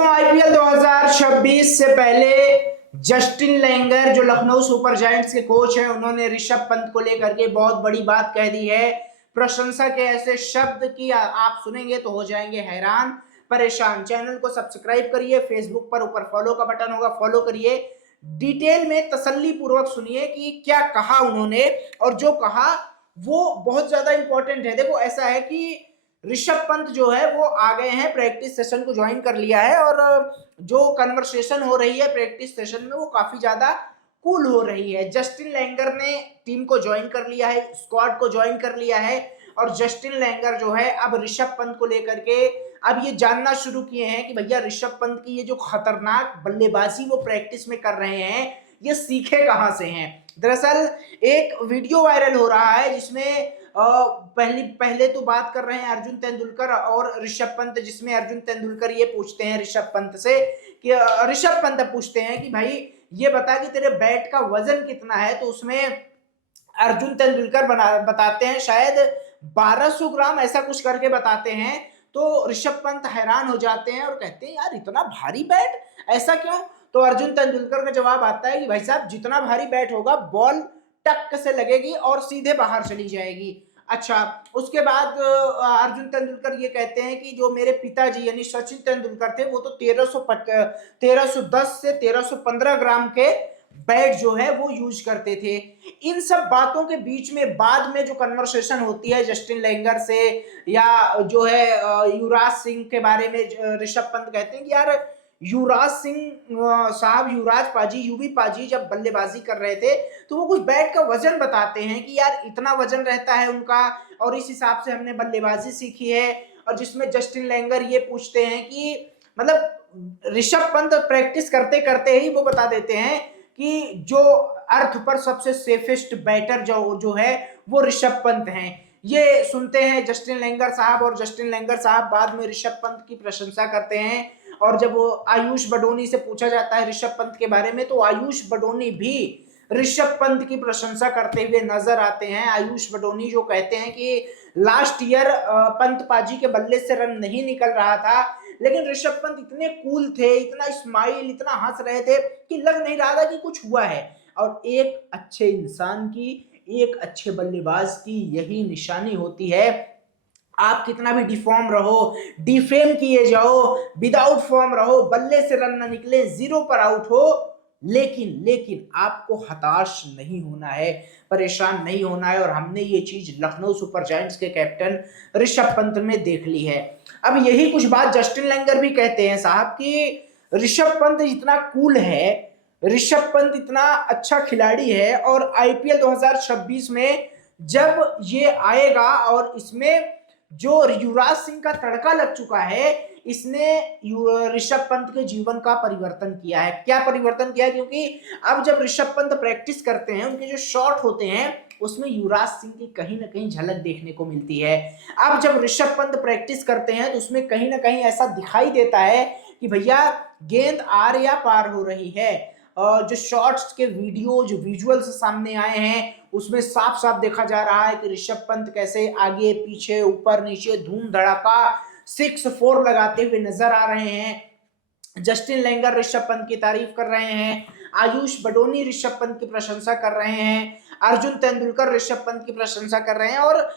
दोस्तों आईपीएल 2026 से पहले जस्टिन लेंगर जो लखनऊ सुपर जायंट्स के कोच हैं, उन्होंने ऋषभ पंत को लेकर के बहुत बड़ी बात कह दी है। प्रशंसा के ऐसे शब्द की आप सुनेंगे तो हो जाएंगे हैरान परेशान। चैनल को सब्सक्राइब करिए, फेसबुक पर ऊपर फॉलो का बटन होगा, फॉलो करिए। डिटेल में तसल्ली पूर्वक सुनिए कि क्या कहा उन्होंने, और जो कहा वो बहुत ज्यादा इंपॉर्टेंट है। देखो ऐसा है कि ऋषभ पंत जो है वो आ गए हैं, प्रैक्टिस सेशन को ज्वाइन कर लिया है, और जो कन्वर्सेशन हो रही है प्रैक्टिस सेशन में वो काफी ज्यादा कूल हो रही है। जस्टिन लेंगर ने टीम को ज्वाइन कर लिया है, स्क्वाड को ज्वाइन कर लिया है, और जस्टिन लेंगर जो है अब ऋषभ पंत को लेकर के अब ये जानना शुरू किए हैं कि भैया ऋषभ पंत की ये जो खतरनाक बल्लेबाजी वो प्रैक्टिस में कर रहे हैं, ये सीखे कहां से हैं। दरअसल एक वीडियो वायरल हो रहा है जिसमें पहले तो बात कर रहे हैं अर्जुन तेंदुलकर और ऋषभ पंत, जिसमें अर्जुन तेंदुलकर ये पूछते हैं ऋषभ पंत से कि ऋषभ पंत पूछते हैं कि भाई ये बता कि तेरे बैट का वजन कितना है, तो उसमें अर्जुन तेंदुलकर बताते हैं शायद 1200 ग्राम ऐसा कुछ करके बताते हैं। तो ऋषभ पंत हैरान हो जाते हैं और कहते हैं यार इतना भारी बैट, ऐसा क्यों। तो अर्जुन तेंदुलकर का जवाब आता है कि भाई साहब जितना भारी बैट होगा बॉल टक से लगेगी और सीधे बाहर चली जाएगी। अच्छा, उसके बाद अर्जुन तेंदुलकर ये कहते हैं कि जो मेरे पिताजी यानी सचिन तेंदुलकर थे वो तो 1310 से 1315 ग्राम के बैट जो है वो यूज करते थे। इन सब बातों के बीच में बाद में जो कन्वर्सेशन होती है जस्टिन लेंगर से, या जो है युवराज सिंह के बारे में ऋषभ पंत कहते हैं कि यार युवराज सिंह साहब, युवराज पाजी, यूवी पाजी जब बल्लेबाजी कर रहे थे तो वो कुछ बैट का वजन बताते हैं कि यार इतना वजन रहता है उनका, और इस हिसाब से हमने बल्लेबाजी सीखी है। और जिसमें जस्टिन लेंगर ये पूछते हैं कि मतलब ऋषभ पंत प्रैक्टिस करते करते ही वो बता देते हैं कि जो अर्थ पर सबसे सेफेस्ट बैटर जो है वो ऋषभ पंत हैं। ये सुनते हैं जस्टिन लेंगर साहब, और जस्टिन लेंगर साहब बाद में ऋषभ पंत की प्रशंसा करते हैं। और जब वो आयुष बडोनी से पूछा जाता है ऋषभ पंत के बारे में, तो आयुष बडोनी भी ऋषभ पंत की प्रशंसा करते हुए नजर आते हैं। आयुष बडोनी जो कहते हैं कि लास्ट ईयर पंत पाजी के बल्ले से रन नहीं निकल रहा था, लेकिन ऋषभ पंत इतने कूल थे, इतना स्माइल, इतना हंस रहे थे कि लग नहीं रहा था कि कुछ हुआ है। और एक अच्छे इंसान की, एक अच्छे बल्लेबाज की यही निशानी होती है। आप कितना भी डिफॉर्म रहो, डिफेम किए जाओ, विदाउट फॉर्म रहो, बल्ले से रन ना निकले, जीरो पर आउट हो, लेकिन आपको हताश नहीं होना है, परेशान नहीं होना है। और हमने ये चीज लखनऊ सुपर जायंट्स के कैप्टन ऋषभ पंत में देख ली है। अब यही कुछ बात जस्टिन लेंगर भी कहते हैं साहब कि ऋषभ पंत इतना कूल है, ऋषभ पंत इतना अच्छा खिलाड़ी है, और आईपीएल 2026 में जब ये आएगा और इसमें जो युवराज सिंह का तड़का लग चुका है, इसने ऋषभ पंत के जीवन का परिवर्तन किया है। क्या परिवर्तन किया है? क्योंकि अब जब ऋषभ पंत प्रैक्टिस करते हैं, उनके जो शॉट होते हैं उसमें युवराज सिंह की कहीं ना कहीं झलक देखने को मिलती है। अब जब ऋषभ पंत प्रैक्टिस करते हैं तो उसमें कहीं ना कहीं ऐसा दिखाई देता है कि भैया गेंद आर या पार हो रही है। जो शॉट्स के वीडियो, जो विजुअल्स सामने आए हैं, उसमें साफ साफ देखा जा रहा है कि ऋषभ पंत कैसे आगे पीछे ऊपर नीचे धूम धड़ाका 6-4 लगाते हुए नजर आ रहे हैं। जस्टिन लेंगर ऋषभ पंत की तारीफ कर रहे हैं, आयुष बडोनी ऋषभ पंत की प्रशंसा कर रहे हैं, अर्जुन तेंदुलकर ऋषभ पंत की प्रशंसा कर रहे हैं, और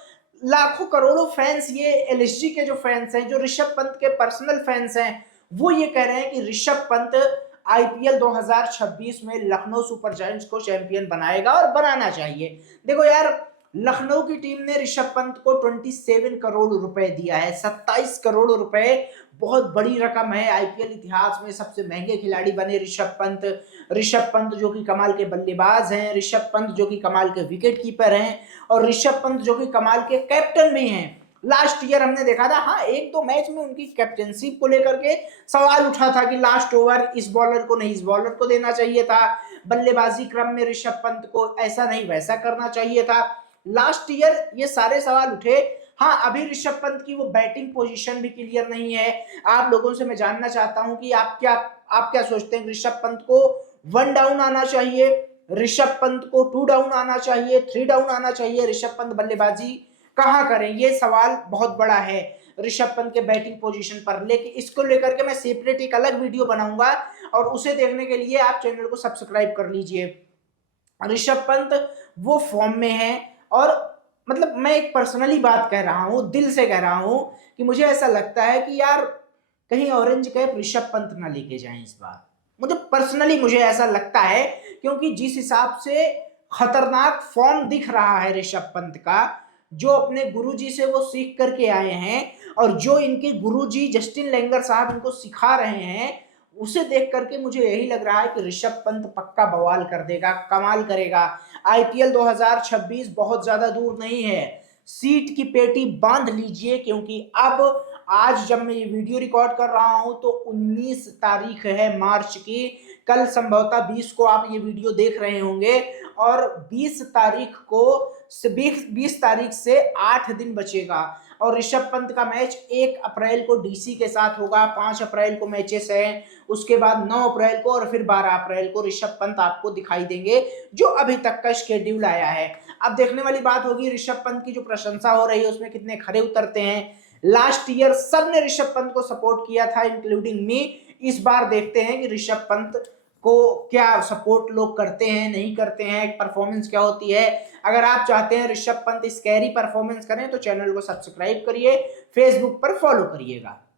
लाखों करोड़ों फैंस, ये एलएसजी के जो फैंस हैं, जो ऋषभ पंत के पर्सनल फैंस हैं, वो ये कह रहे हैं कि ऋषभ पंत आईपीएल 2026 में लखनऊ सुपर जायंट्स को चैंपियन बनाएगा, और बनाना चाहिए। देखो यार, लखनऊ की टीम ने ऋषभ पंत को 27 करोड़ रुपए दिया है, 27 करोड़ रुपए बहुत बड़ी रकम है। आईपीएल इतिहास में सबसे महंगे खिलाड़ी बने ऋषभ पंत। ऋषभ पंत जो कि कमाल के बल्लेबाज हैं, ऋषभ पंत जो कि कमाल के विकेट कीपर हैं, और ऋषभ पंत जो कि कमाल के कैप्टन भी हैं। लास्ट ईयर हमने देखा था, हाँ, एक दो मैच में उनकी कैप्टनशिप को लेकर के सवाल उठा था कि लास्ट ओवर इस बॉलर को नहीं, इस बॉलर को देना चाहिए था, बल्लेबाजी क्रम में ऋषभ पंत को ऐसा नहीं वैसा करना चाहिए था। लास्ट ईयर ये सारे सवाल उठे। हाँ, अभी ऋषभ पंत की वो बैटिंग पोजीशन भी क्लियर नहीं है। आप लोगों से मैं जानना चाहता हूं कि आप क्या सोचते हैं? ऋषभ पंत को 1 डाउन आना चाहिए, ऋषभ पंत को 2 डाउन आना चाहिए, 3 डाउन आना चाहिए, ऋषभ पंत बल्लेबाजी कहां करें? ये सवाल बहुत बड़ा है। ऋषभ पंत के बैटिंग पोजीशन पर, लेकिन इसको लेकर के मैं सेपरेट एक अलग वीडियो बनाऊंगा और उसे देखने के लिए आप चैनल को सब्सक्राइब कर लीजिए। ऋषभ पंत वो फॉर्म में है और मतलब मैं एक पर्सनली बात कह रहा हूं, दिल से कह रहा हूं कि मुझे ऐसा लगता है कि यार कहीं ऑरेंज कैप ऋषभ पंत ना लेके जाएं इस बार। मुझे ऐसा लगता है क्योंकि जिस हिसाब से खतरनाक फॉर्म दिख रहा है ऋषभ पंत का, जो अपने गुरुजी से वो सीख करके आए हैं और जो इनके गुरुजी जस्टिन लेंगर साहब इनको सिखा रहे हैं, उसे देख करके मुझे यही लग रहा है कि ऋषभ पंत पक्का बवाल कर देगा, कमाल करेगा। आईपीएल 2026 बहुत ज्यादा दूर नहीं है, सीट की पेटी बांध लीजिए क्योंकि अब आज जब मैं ये वीडियो रिकॉर्ड कर रहा हूं तो 19 तारीख है मार्च की, कल संभवतः 20 को आप ये वीडियो देख रहे होंगे और 20 तारीख को 20 तारीख से 8 दिन बचेगा और ऋषभ पंत का मैच 1 अप्रैल को डीसी के साथ होगा, 5 अप्रैल को मैचेस हैं, उसके बाद 9 अप्रैल को और फिर 12 अप्रैल को ऋषभ पंत आपको दिखाई देंगे जो अभी तक का शेड्यूल आया है। अब देखने वाली बात होगी ऋषभ पंत की जो प्रशंसा हो रही है उसमें कितने खरे उतरते हैं। लास्ट ईयर सबने ऋषभ पंत को सपोर्ट किया था इंक्लूडिंग मी, इस बार देखते हैं कि ऋषभ पंत को क्या सपोर्ट लोग करते हैं नहीं करते हैं, परफॉर्मेंस क्या होती है। अगर आप चाहते हैं ऋषभ पंत स्कैरी परफॉर्मेंस करें तो चैनल को सब्सक्राइब करिए, फेसबुक पर फॉलो करिएगा।